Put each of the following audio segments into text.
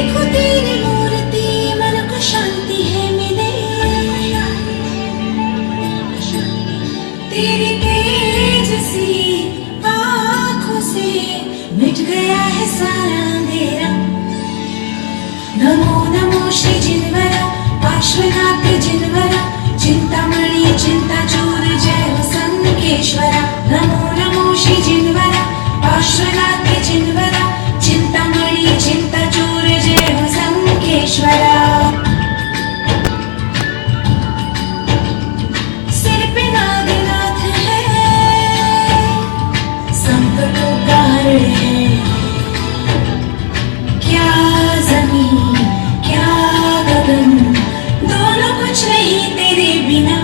देखो तेरी मूर्ति मन को शांति है मिले, तेरी तेज सी आँखों से मिट गया है सारा अंधेरा। नमो नमो श्री जिनवरा पार्श्वनाथ जिनवरा, चिंतामणि चिंताचूर जय हो संकेश्वरा। नमो नमो श्री जिनवरा पार्श्वनाथ जिनवरा, चिंतामणि चिंताचूर जय हो संकेश्वरा। सिर पे नागनाथ है, संकटों का हरण है। क्या जमीन क्या गगन, दोनों कुछ नहीं तेरे बिना।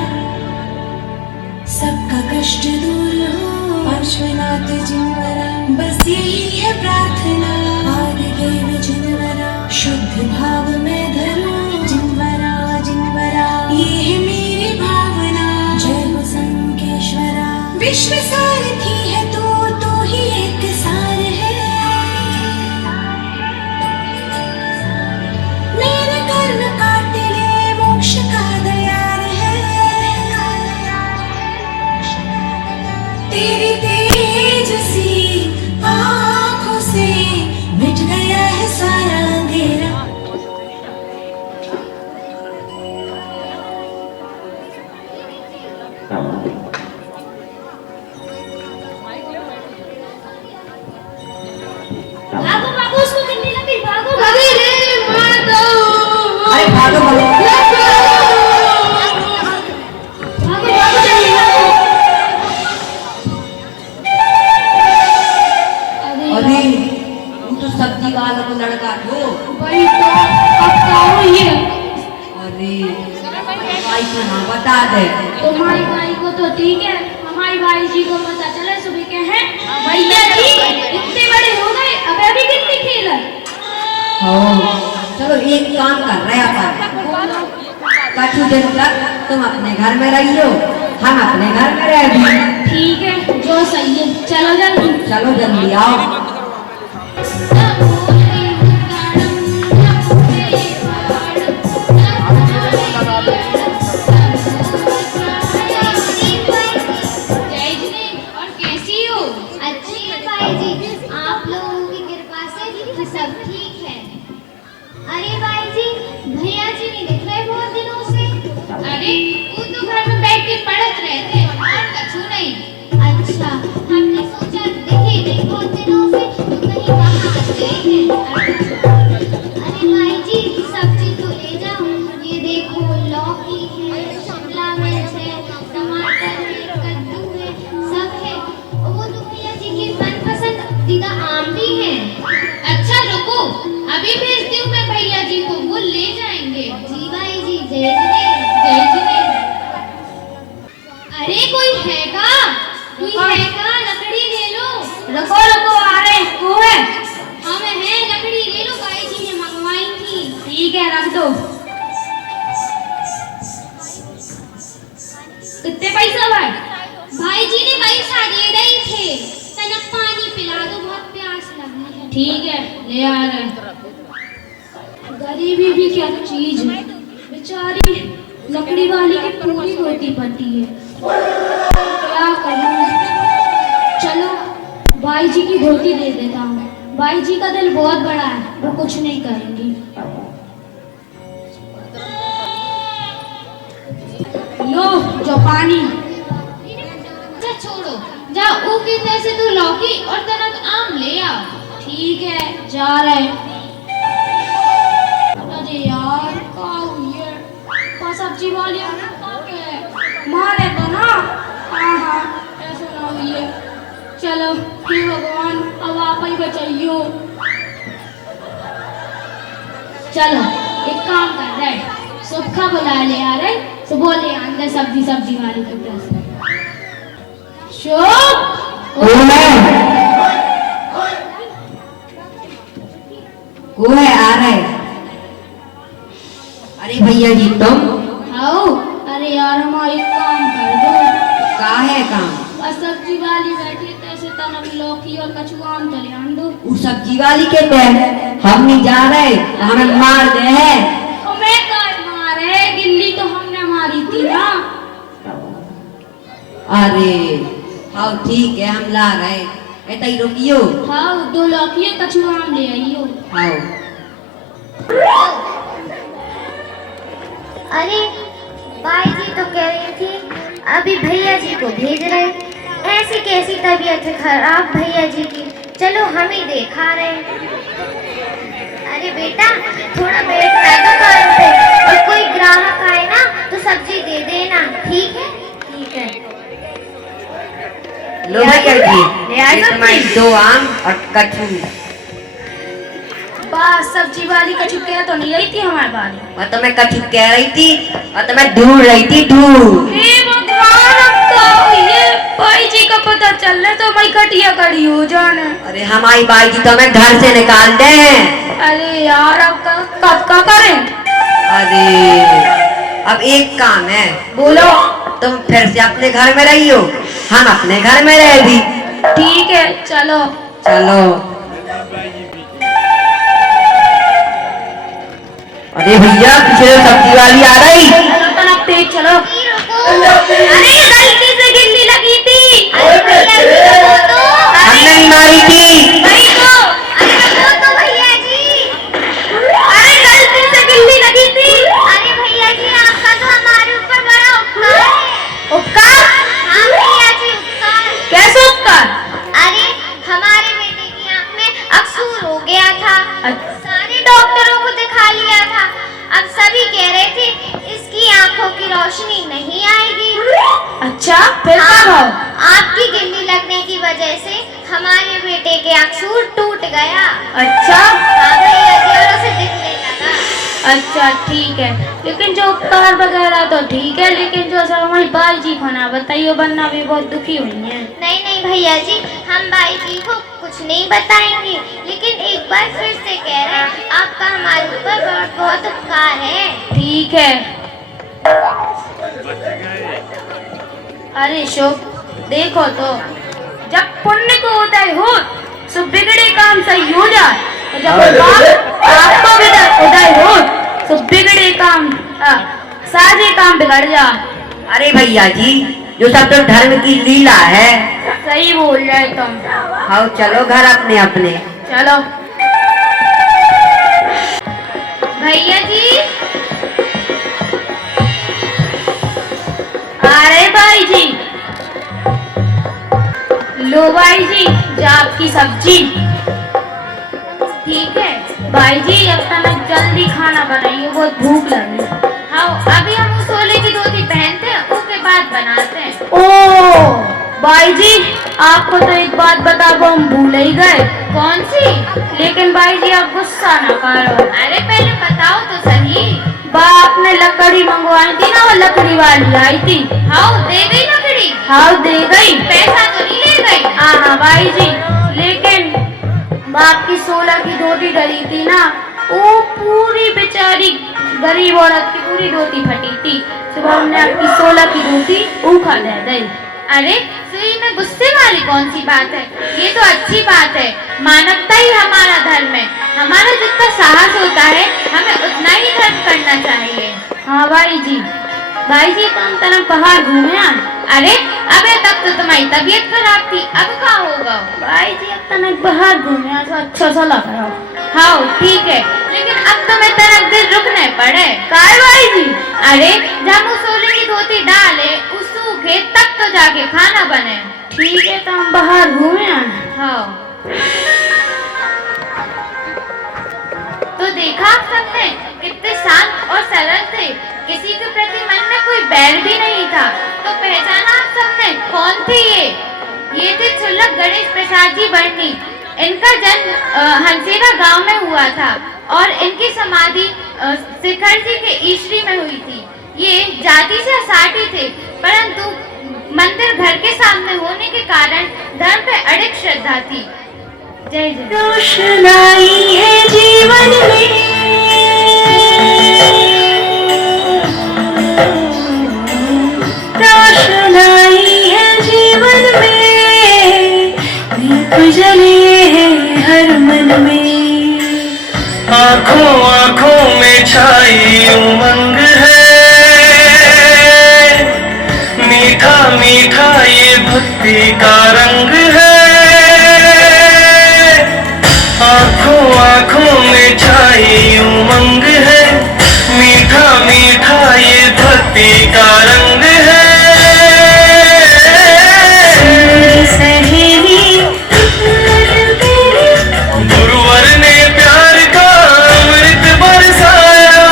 सबका कष्ट दूर हो पार्श्वनाथ जिनवरा, बस यही है प्रार्थना। आदिदेव जिनवरा शुद्ध भाव में धरो, जिनवरा जिनवरा ये है मेरी भावना। जय हो संकेश्वरा। विश्व सारथी है तू ही एक सार है। मेरे कर्म काट ले मोक्ष का दयाल है। तेरी तेज सी आँखों से मिट गया है सारा अंधेरा। भागो भागो उसको कितनी लंबी भागो भागो रे मार दो। अरे भागो भागो भागो भागो जल्दी भागो। अरे तू तो सब्जी वाला को लड़का दो। वही तो अब क्या हुई है? अरे भाई को ना बता दे। तुम्हारी भाई को तो ठीक है, हमारी भाई जी को पता चले सुबह के हैं भैया जी इतने बड़े हो गए, अब अभी कितनी खेल है। चलो एक काम कर रहे अपन, कुछ दिन तक तुम अपने घर में रहियो, हम अपने घर में रह। ठीक है जो सही है, चलो जल्दी। चलो जल्दी आओ। सब ठीक है। अरे भाई जी भैया जी नहीं दिख रहे बहुत दिनों से। अरे वो तो घर में बैठ के पढ़त रहते हैं और कछु नहीं। अच्छा हमने सोचा दिखे नहीं बहुत दिनों से तो कहीं बाहर गए हैं। अरे भाई जी सब्जी तो ले जाओ, ये देखो लौकी है, शिमला मिर्च है, टमाटर है, कद्दू है, सब है। और वो तो भैया जी के मनपसंदीदा आम भी है। अच्छा रुको, अभी भेजती हूँ मैं भैया जी को, वो ले जाएंगे। जी भाई जी जय जिने। जय जिने। अरे कोई है का? कोई है का? लकड़ी ले लो। रुको रुको आ रहे को है। हाँ मैं है, लकड़ी ले लो, भाई जी ने मंगवाई थी। ठीक है रख दो। कितने पैसा भाई? भाई जी ने पैसा दे रहे थे, तनक पानी पिला दो, बहुत प्यास लगी है। ठीक है ले आ रहे हैं। गरीबी भी क्या चीज है, बेचारी लकड़ी वाली की पूरी रोटी बनती है, क्या करूं। चलो भाई जी की रोटी दे देता हूँ, भाई जी का दिल बहुत बड़ा है, वो कुछ नहीं करेंगी। लो जो पानी। अच्छा छोड़ो, जाओ ऊकी से तू लौकी और तनक आम ले आओ। ठीक है जा रहे। अरे यार क्या हुई है, क्या सब्जी वाली मारे तो ना। हाँ ऐसा ना हुई है। चलो हे भगवान अब आप ही बचाइयो। चलो एक काम कर रहे, सुबह बुला ले आ रहे, सुबह ले अंदर सब्जी वाली के पास। वो है आ रहे। अरे भैया जी तुम आओ। अरे यार हमारी काम कर दो। का है काम? बस सब्जी वाली बैठी तैसे तनक लौकी और कछु आम तो ले आन दो। वो सब्जी वाली के पे हम नहीं जा रहे, हमें मार दे है। हमें काय मारे, गिल्ली तो हमने मारी थी ना। अरे हाँ ठीक है, हम ला रहे, ऐसा ही रुकियो। हाँ 2 लौकी कछुआ आम ले आइयो। हाँ अरे बाई जी तो कह रही थी अभी भैया जी को भेज रहे, ऐसी कैसी तबीयत खराब भैया जी की, चलो हम ही देखा रहे। अरे बेटा थोड़ा बैठना है दुकान पे, और कोई ग्राहक आए ना तो सब्जी दे देना, ठीक है? ठीक है। लो कर दी 2 आम और कछु। बस सब्जी वाली कछु कह तो नहीं रही थी हमारे बारे में। मैं तुम्हें कछु कह रही थी और तुम्हें ढूंढ रही थी, ढूंढ। हे भगवान, अब तो ये भाई जी का पता चल रहा तो मैं कटिया कड़ी हो जाने। अरे हमारी बाई जी तो हमें घर से निकाल दे। अरे यार अब कब का करें? अरे अब एक काम है, बोलो। तुम फिर से अपने घर में रहियो, हम अपने घर में रह भी। ठीक है चलो। चलो। अरे भैया पीछे सब्जी वाली आ रही। चलो तेज चलो। अरे गलती से गिल्ली लगी थी। अरे भैया जी तो हमने नहीं मारी थी। वही तो। अरे तो भैया जी, अरे गलती से गिल्ली लगी थी। अरे भैया जी आपका तो हमारे ऊपर बड़ा उपकार है। उपकार? हाँ भैया जी उपकार। कैसे उपकार? अरे हमारे बेटे की आंख में अक्सूर हो गया था, सारे डॉक्टरों को दिखा लिया था, अब सभी कह रहे थे इसकी आंखों की रोशनी नहीं आएगी। अच्छा फिर क्या हुआ? आपकी गिल्ली लगने की वजह से हमारे बेटे के अक्सूर टूट गया। अच्छा। हाँ भैया जी, और उसे दिखने लगा। अच्छा ठीक है, लेकिन जो उपकार वगैरह तो ठीक है, लेकिन जो सब हमारी बाई जी खाना बताइए, वरना भी बहुत दुखी हुई है। नहीं नहीं भैया जी, हम बाई जी को कुछ नहीं बताएंगे, लेकिन एक बार फिर से कह रहे हैं आपका हमारे ऊपर बहुत उपकार है। ठीक है। अरे शुभ देखो तो, जब पुण्य को उदय हो तो बिगड़े काम सही हो जाए, और जब आपको उदय हो तो बिगड़े काम सारे काम बिगड़ जाए। अरे भैया जी जो सब तो धर्म की लीला है। सही बोल रहे तुम। हाँ चलो घर अपने अपने। चलो। भैया जी। अरे भाई जी, लो भाई जी जा आपकी सब्जी। ठीक है भाई जी, अब तक जल्दी खाना बनाइए, बहुत भूख लगी। हाँ अभी हम उस ओले की धोती पहनते हैं, उसके बाद बनाते हैं। ओ भाई जी, आपको तो एक बात बता वो हम भूल ही गए। कौन सी? लेकिन भाई जी आप गुस्सा ना करो। अरे पहले बताओ तो सही। बाप ने लकड़ी मंगवाई थी ना, वो लकड़ी वाली आई थी। हाँ दे गई लकड़ी? हाँ दे गई। पैसा तो नहीं ले गई? हाँ भाई जी, लेकिन बाप की 16 की धोती डली थी ना, वो पूरी बेचारी गरीब औरत की पूरी धोती फटी थी। सुबह हमने आपकी 16 की धोती उखा ले गई। अरे सुई में गुस्से वाली कौन सी बात है, ये तो अच्छी बात है। मानवता ही हमारा धर्म है, हमारा जितना साहस होता है हमें उतना ही धर्म करना चाहिए। हाँ भाई जी तुम तरफ बाहर घूमे आए। अरे अबे तक तो तुम्हारी तबीयत खराब थी, अब कहाँ होगा? भाई जी अब तक बाहर घूमे आए तो अच्छा सा लग रहा। हाँ ठीक है, लेकिन अब तुम्हें तरफ दिन रुकने पड़े। काय भाई जी? अरे जब उस सोले की धोती डाले उस सूखे तब तो जाके खाना बने। ठीक है तो हम बाहर घूमे आए। हाँ तो देखा आप सबने कितने शांत और सरल थे, किसी के प्रति मन में कोई बैर भी नहीं था। तो पहचाना आप सबने कौन थे ये थे क्षुल्लक गणेश प्रसाद जी बर्नी। इनका जन्म हंसेरा गांव में हुआ था और इनकी समाधि शिखर जी के ईश्वरी में हुई थी। ये जाति से असाटी थे, परंतु मंदिर घर के सामने होने के कारण धर्म पे अड़िग श्रद्धा थी। जय जय। रोशनाई है जीवन में, रोशनाई है जीवन में, दीप जले हैं हर मन में। आंखों आंखों में छाई उमंग है, मीठा मीठा ये भक्ति का रंग है। आंखों आंखों में छाई उमंग है, मीठा मीठा ये भक्ति का रंग है। गुरुवर ने प्यार का अमृत बरसाया,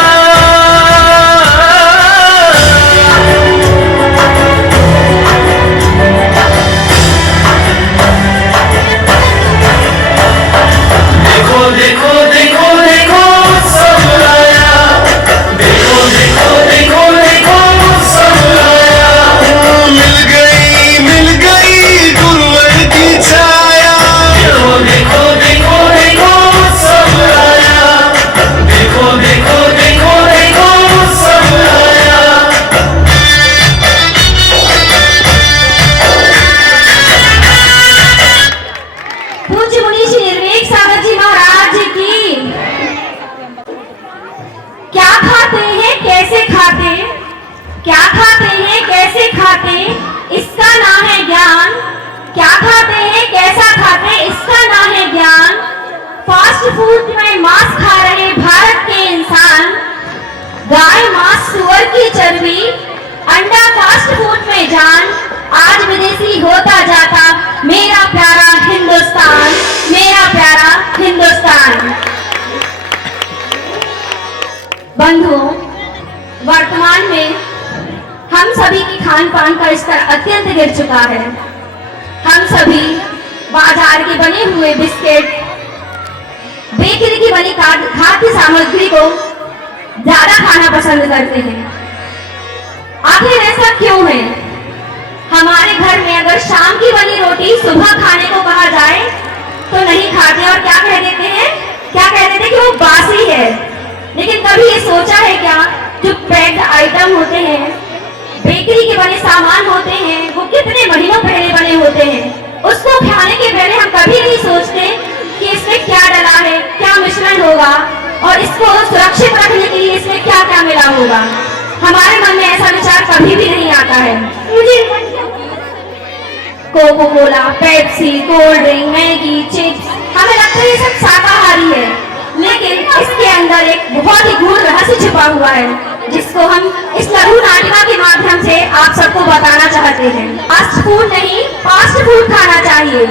देखो देखो देखो देखो सब आया, देखो देखो देखो देखो सब आया। मिल गई गुरुवर की छाया, देखो देखो देखो देखो सब आया, देखो देखो देखो देखो सब आया। पूज्य मुनि श्री निर्वेक सागर जी महाराज की। क्या खाते हैं कैसे खाते, क्या खाते हैं कैसे खाते, इसका नाम है ज्ञान। क्या खाते हैं कैसा खाते, इसका नाम है ज्ञान। फास्ट फूड में मांस खा रहे भारत के इंसान, गाय मांस सुअर की चर्बी, अंडा फास्ट फूड में जान। आज विदेशी होता जाता मेरा प्यारा हिंदुस्तान, मेरा प्यारा हिंदुस्तान। बंधुओं, वर्तमान में हम सभी की खान पान का स्तर अत्यंत गिर चुका है। हम सभी बाजार के बने हुए बिस्किट, बेकरी की बनी खाद्य सामग्री को ज्यादा खाना पसंद करते हैं। आखिर ऐसा क्यों है? हमारे घर में अगर शाम की बनी रोटी सुबह खाने को कहा जाए तो नहीं खाते और क्या कह देते हैं, क्या कह देते हैं कि वो बासी है। लेकिन कभी ये सोचा है क्या, जो पैक्ड आइटम होते हैं, बेकरी के बने सामान होते हैं, वो कितने महीनों पहले बने होते हैं। उसको खाने के पहले हम कभी नहीं सोचते कि इसमें क्या डला है, क्या मिश्रण होगा और इसको सुरक्षित रखने के लिए इसमें क्या क्या मिला होगा। हमारे मन में ऐसा विचार कभी भी नहीं आता है। Coca cola, Pepsi, cold drink, Maggi, chips, हमें लगता है ये सब शाकाहारी है, लेकिन इसके अंदर एक बहुत ही गूढ़ रहस्य छुपा हुआ है, जिसको हम इस लघु नाटिका के माध्यम से आप सबको बताना चाहते हैं। फास्ट फूड नहीं, फास्ट फूड खाना चाहिए।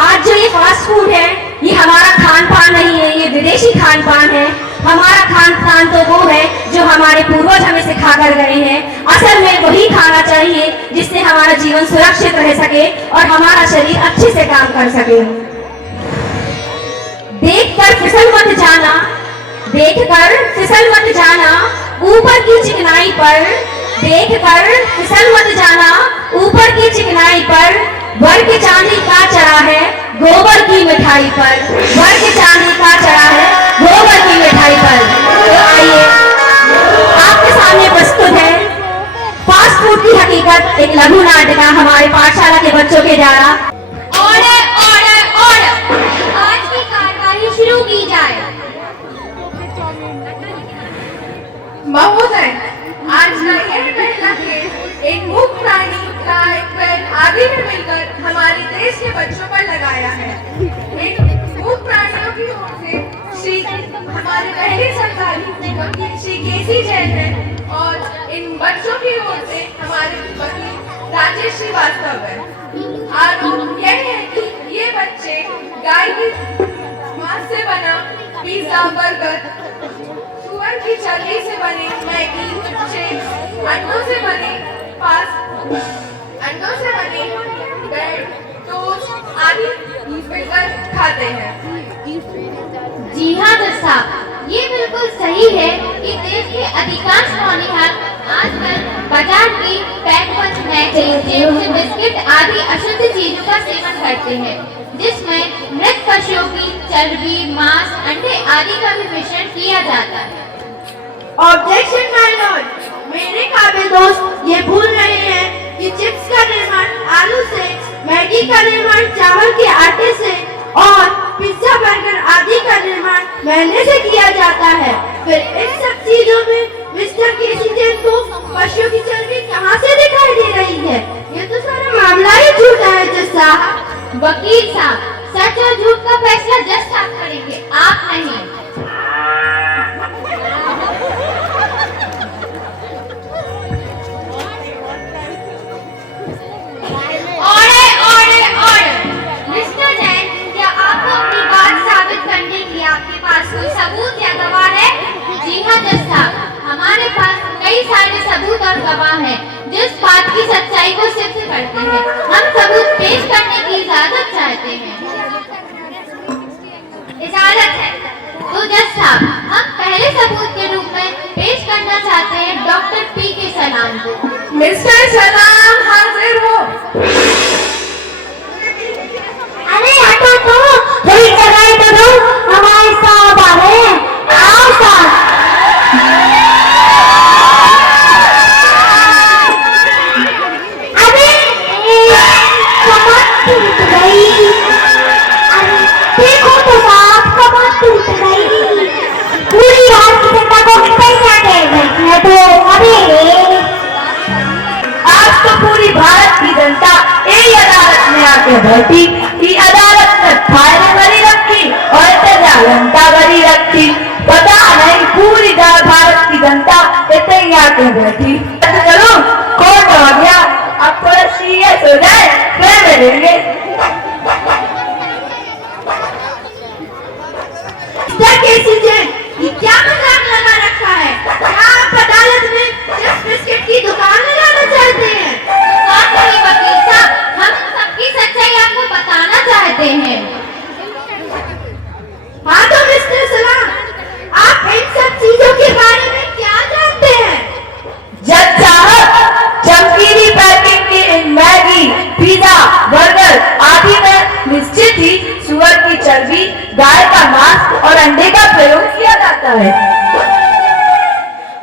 आज जो ये फास्ट फूड है, ये हमारा खान पान नहीं है, ये विदेशी खान पान है। हमारा खान पान तो वो है जो हमारे पूर्वज हमें सिखा कर गए हैं। असल में वही खाना चाहिए जिससे हमारा जीवन सुरक्षित रह सके और हमारा शरीर अच्छे से काम कर सके। देखकर फिसल मत जाना, देखकर फिसल मत जाना ऊपर की चिकनाई पर, देखकर फिसल मत जाना ऊपर की चिकनाई पर। वर्ग चांदी का चढ़ा है गोबर की मिठाई पर, वर्ग चांदी का चढ़ा है गोबर की मिठाई पर। तो आइए आपके सामने प्रस्तुत है फास्ट फूड की हकीकत, एक लघु नाटिका हमारे पाठशाला के बच्चों के द्वारा। ऑर्डर ऑर्डर ऑर्डर, आज की कार्यवाही शुरू की जाए। महोदय, आज का यह पहला केस एक मूक प्राणी का एक पेन आदि में मिलकर हमारे देश के बच्चों पर लगाया है। इन मूक प्राणियों की ओर से श्री हमारे पहले सरकारी वकील श्री केसी जैन है और इन बच्चों की ओर से हमारे वकील राजेश श्रीवास्तव है। आरोप यह है कि ये बच्चे गाय की मांस से बना पिज्जा, बर्गर, सुअर की चर्बी से बने मैगी, चिप्स, अंडों से बने ब्रेड, टोस्ट आदि मिलकर खाते हैं। जी हाँ जज साहब, ये बिल्कुल सही है कि देश के अधिकांश नौनिहाल आजकल बाजार की पैकेज मैगी, चिप्स, बिस्किट आदि अशुद्ध चीजों का सेवन करते हैं, जिसमें मृत पशुओं की चर्बी, मांस, अंडे आदि का भी मिश्रण किया जाता है। ऑब्जेक्शन माय लॉर्ड, मेरे काबिल दोस्त ये भूल रहे हैं कि चिप्स का निर्माण आलू से, मैगी का निर्माण चावल के आटे से और पिज्जा, बर्गर आदि का निर्माण मैदे से किया जाता है। फिर इन सब चीजों में मिस्टर केसीजन को पशुओं की चर्बी कहाँ से दिखाई दे रही है? ये तो सारा मामला ही झूठा है जज साहब। वकील साहब, सच और झूठ का फैसला जज साहब करेंगे, आप नहीं। मिस्टर जैन, क्या आपको अपनी बात साबित करने के लिए आपके पास कोई सबूत या गवाह है? जी हाँ जज साहब, हमारे पास कई सारे सबूत और गवाह हैं जो इस बात की सच्चाई को सिद्ध करते हैं। हम सबूत पेश करने की इजाजत चाहते हैं। इजाजत है तो जज साहब, हम पहले सबूत के रूप में पेश करना चाहते हैं डॉक्टर पी के सलाम को। मिस्टर सलाम हाजिर हो। अरे हटो तो, थोड़ी जगह तो दो, हमारे साहब आ रहे हैं। आओ साहब। अरे कमर टूट गई। अरे देखो तो साहब, कमर टूट गई। पूरी रात की जनता को पैसा दे बैठने दो। अरे आज तो पूरी भारत की जनता एक अदालत में आके बैठी कि अदालत में फायदे भरी रखी और जनता भरी रखी। पता नहीं पूरी भारत की जनता इतने ही आके बैठी। चलो कोर्ट हो गया, अब थोड़ा सीरियस हो जाए फिर मिलेंगे। ये क्या मजाक लगा रखा है? क्या आप अदालत में जस्ट बिस्किट की दुकान लगाना चाहते हैं? वकील साहब, हम सबकी सच्चाई आपको बताना चाहते हैं। हाँ तो मिस्टर सलाम, आप इन सब चीजों के बारे में क्या जानते हैं? जज साहब, चमकीली पैकिंग की इन मैगी, पिज्जा, बर्गर आदि में निश्चित ही सुअर की चर्बी, गाय का मांस और अंडे का प्रयोग किया जाता है।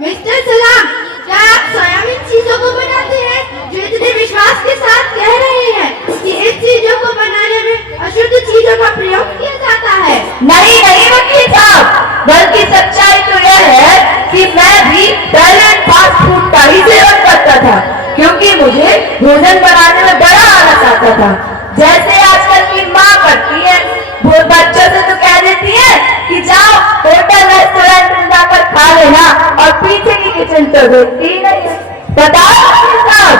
मिस्टर सलाम, क्या आप स्वयं इन चीजों को बनाते हैं जो इतने विश्वास के साथ कह रहे हैं कि इन चीजों को बनाने में अशुद्ध चीजों का प्रयोग किया जाता है? नहीं नहीं वकील साहब, बल्कि सच्चाई तो यह है कि मैं भी पहले फास्ट फूड का ही सेवन करता था, क्योंकि मुझे भोजन बनाने में बड़ा आलस आता था। जैसे आजकल की माँ करती है, वो बच्चों से तो कह देती है कि जाओ होटल रेस्टोरेंट में जाकर खा लेना, और पीछे की किचन तो देखती ही नहीं। बताओ वकील साहब,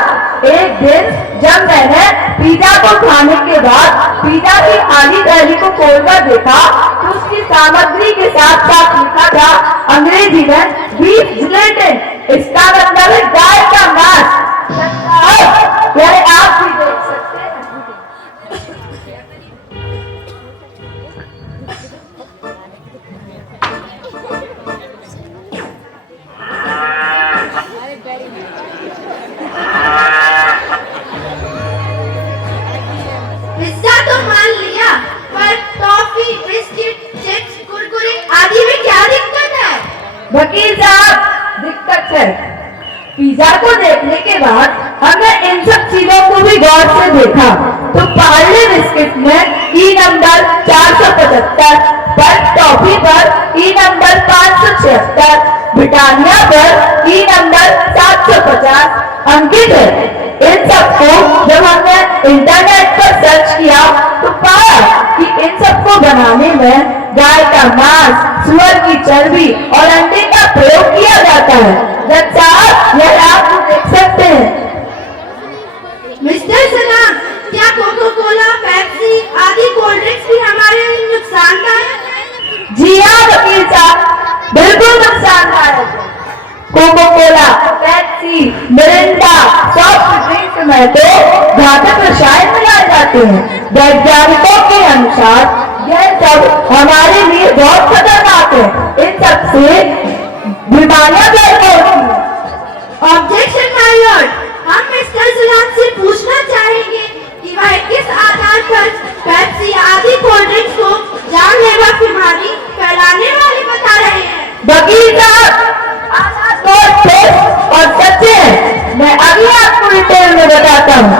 एक दिन जब मैंने पिज्जा को खाने के बाद पिज्जा की आली थैली को खोलकर देखा तो उसकी सामग्री के साथ साथ लिखा था अंग्रेजी में बीफ जिलेटिन। इसका मतलब है गाय का मांस। यह आप भी देख सकते हैं। पिज्जा तो मान लिया, पर टॉफी, बिस्किट, चिप्स, कुरकुरे आदि में क्या दिक्कत है? वकील साहब, दिक्कत है। पिज्जा को देखने के बाद हमने इन सब चीजों को भी गौर से देखा तो पार्ले बिस्किट में ई नंबर 475, पर टॉफी पर ई नंबर 576, ब्रिटानिया पर ई नंबर 750 अंकित है। इन सबको जब हमने इंटरनेट पर सर्च किया तो पाया कि इन सबको बनाने में गाय का मांस, सुअर की चर्बी और अंडे का प्रयोग किया जाता है। जज साहब, यह आप देख सकते हैं। मिस्टर सलाम, क्या कोको कोला, पेप्सी आदि कोल्ड ड्रिंक्स भी हमारे लिए नुकसानदायक है? जी हाँ वकील साहब, बिल्कुल नुकसानदायक है। Coca cola, Pepsi, Mirinda, soft drink में तो घातक रसायन मिलाए जाते हैं। वैज्ञानिकों के अनुसार यह सब हमारे लिए बहुत खतरनाक है। इन सब से बीमारियां पैदा होती हैं। ऑब्जेक्शन माय लॉर्ड, हम मिस्टर सलाम से पूछना चाहेंगे कि वह किस आधार पर पेप्सी आदि कोल्ड ड्रिंक्स को जानलेवा बीमारी फैलाने वाली बता रहे हैं? वकील साहब, तो ठोस और सच्चे हैं। मैं अभी आपको डिटेल में बताता हूँ।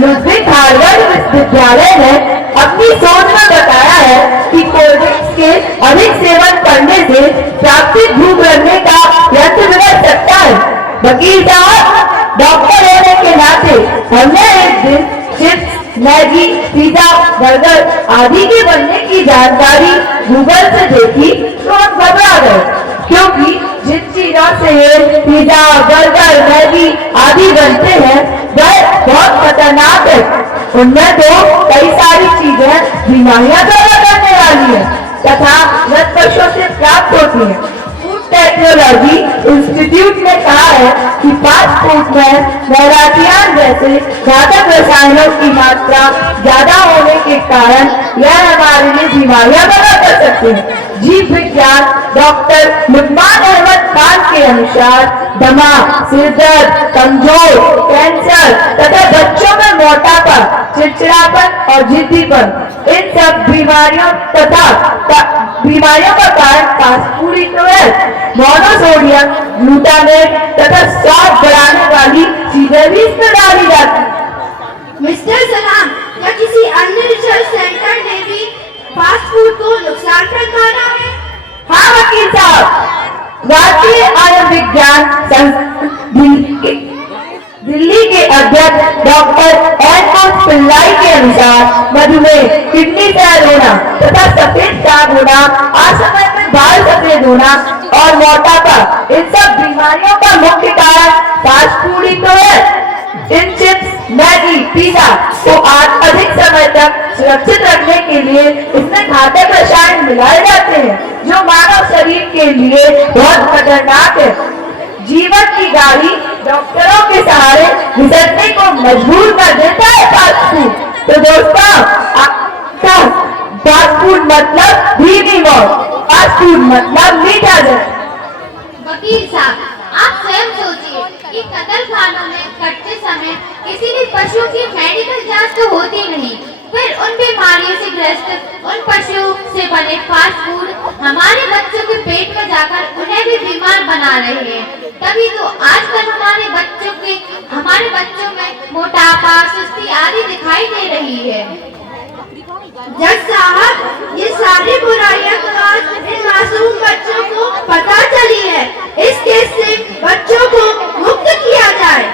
लुड्विग हार्वर्ड विश्वविद्यालय में अपनी सोच में बताया है कि कोल्ड ड्रिंक्स के अधिक सेवन करने से प्राकृतिक भूख लगने का यंत्र बिगड़ सकता है। वकील साहब, डॉक्टर होने के नाते हमने एक दिन चिप्स, मैगी, पिज्जा, बर्गर आदि के बनने की जानकारी गूगल से देखी तो हम घबरा गए, क्योंकि जिन चीजों से ये पिज्जा, बर्गर, मैगी आदि बनते हैं वह बहुत खतरनाक है। उनमें तो कई सारी चीजें बीमारियां पैदा करने वाली है तथा रक्तकोशों से प्राप्त होती है। फूड टेक्नोलॉजी इंस्टीट्यूट ने कहा है कि फास्ट फूड में मैलाथियान जैसे घातक रसायनों की मात्रा ज्यादा होने के कारण यह हमारे लिए बीमारियां पैदा कर सकते हैं। जीव विज्ञान डॉक्टर लुकमान अहमद खान के अनुसार दमा, सिरदर्द, कमजोर, कैंसर तथा बच्चों में मोटापा, चिड़चिड़ापन और जिद्दीपन, इन सब बीमारियों का कारण फास्ट फूड ही तो है। मोनोसोडियम, ग्लूटामेट तथा स्वाद बढ़ाने वाली चीजें भी इसमें डाली जाती हैं। मिस्टर सलाम, क्या किसी अन्य रिसर्च सेंटर ने भी फास्ट फूड को नुकसानप्रद माना है? हाँ वकील साहब, राष्ट्रीय आयुर्विज्ञान संस्थान दिल्ली के अध्यक्ष डॉक्टर एन पिल्लाई के अनुसार मधुमेह, किडनी फेल होना तथा सफेद दाग होना, असमय में बाल सफेद होना और मोटापा, इन सब बीमारियों का मुख्य कारण फास्ट फूड ही तो है। इन चिप्स, मैगी, पिज्जा को अधिक समय तक सुरक्षित रखने के लिए इसमें घातक रसायन मिलाए जाते हैं जो मानव शरीर के लिए बहुत खतरनाक है। जीवन की गाड़ी डॉक्टरों के सहारे घिसटने को मजबूर कर देता है फास्ट फूड। तो दोस्तों, फास्ट फूड मतलब धीमी मौत, फास्ट फूड मतलब मीठा जहर। वकील साहब, आप स्वयं सोचिए कि कत्लखानों में कटते समय किसी भी पशु की मेडिकल जांच तो होती नहीं, फिर उन बीमारियों से ग्रस्त उन पशुओं से बने फास्ट फूड हमारे बच्चों के पेट में जाकर उन्हें भी बीमार बना रहे हैं। तभी तो आजकल हमारे बच्चों में मोटापा, सुस्ती आदि दिखाई दे रही है। जज साहब, ये सारी बुराइयां तो आज इन मासूम बच्चों को पता चली है। इस केस से बच्चों को मुक्त किया जाए।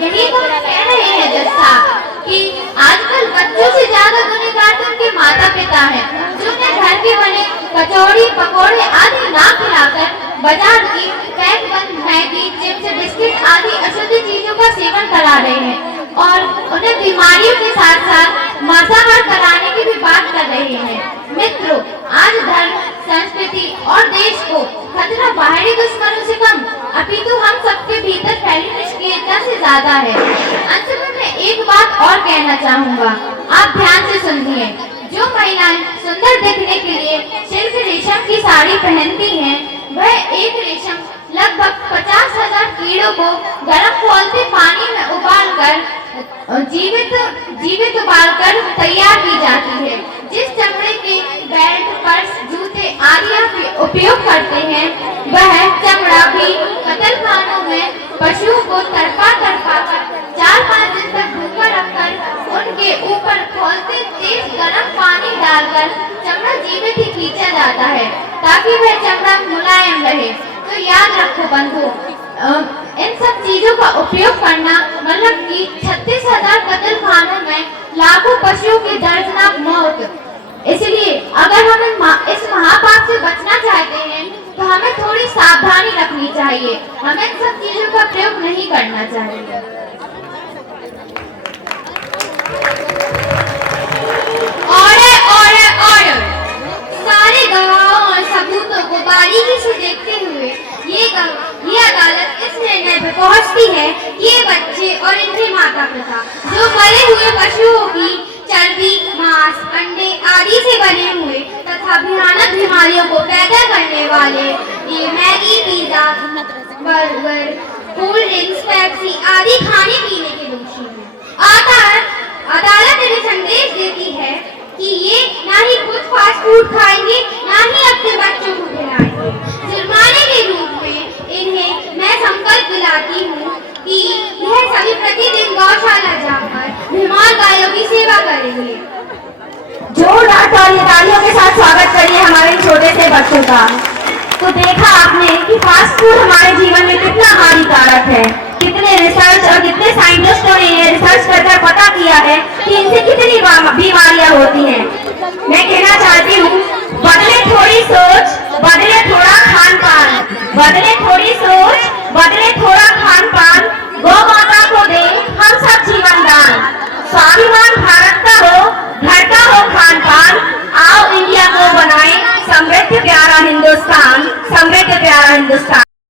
यही तो हम कह रहे हैं जज साहब कि आजकल बच्चों से ज्यादा गुनहगार तो उनके माता पिता हैं, जो उन्हें घर के बने कचौड़ी, पकौड़े आदि ना खिलाकर बाजार की पैक बंद मैगी, चिप्स, बिस्किट आदि अशुद्ध चीजों का सेवन करा रहे हैं और उन्हें बीमारियों के साथ साथ मांसाहार कराने की भी बात कर रहे हैं। मित्रों, आज धर्म, संस्कृति और देश को खतरा बाहरी दुश्मनों से कम अपितु हम सबके भीतर फैली निष्क्रियता से ज्यादा है। अंत में मैं एक बात और कहना चाहूँगा, आप ध्यान से सुनिए। जो महिलाएं सुंदर दिखने के लिए सिल्क रेशम की साड़ी पहनती हैं, वह एक रेशम लगभग 50,000 कीड़ों को गर्म खौलते पानी में उबालकर जीवित उबालकर तैयार की जाती है। जिस चमड़े के बेल्ट, पर्स, जूते आदि उपयोग करते हैं, वह चमड़ा भी कत्लखानों में पशुओं को तड़पा कर 4-5 दिन तक भूखा रखकर उनके ऊपर खौलते तेज गर्म पानी डालकर चमड़ा जीवित ही खींचा जाता है ताकि वह चमड़ा मुलायम रहे। तो याद रखो बंधु, इन सब चीजों का उपयोग करना मतलब कि 36,000 कत्लखानों में लाखों पशुओं की दर्दनाक मौत। इसलिए अगर हम इस महापाप से बचना चाहते हैं तो हमें थोड़ी सावधानी रखनी चाहिए, हमें इन सब चीजों का प्रयोग नहीं करना चाहिए। ऑर्डर सारे गवाहों और सबूतों को बारीकी से देखते हुए ये अदालत इस निर्णय पर पहुंचती है कि ये बच्चे और इनके माता पिता जो मरे हुए पशुओं की चर्बी, मांस, अंडे आदि से बने हुए तथा भयानक बीमारियों को पैदा करने वाले ये Maggi, pizza, burger, cold drinks, Pepsi आदि खाने पीने के दोषी हैं। अदालत इन्हें संदेश देती है कि ये ना ही खुद फास्ट फूड खाएंगे, ना ही अपने बच्चों को खिलाएंगे। जुर्माने के रूप में इन्हें मैं संकल्प दिलाती हूँ कि यह सभी प्रतिदिन गौशाला जाकर बीमार गायों की सेवा करेंगे। फूड हमारे जीवन में कितना हानिकारक है। कितने रिसर्च और कितने साइंटिस्टों ने ये रिसर्च कर पता किया है कि इनसे कितनी बीमारियां होती हैं। मैं कहना चाहती हूँ, बदले थोड़ी सोच, बदले थोड़ा खान पान, बदले थोड़ी सोच, बदले थोड़ा खान पान, गौ माता को दे हम सब जीवन दान। स्वाभिमान भारत का हो, घर का हो खान पान, आओ इंडिया को बनाए समृद्ध प्यारा हिंदुस्तान, समृद्ध प्यारा हिंदुस्तान।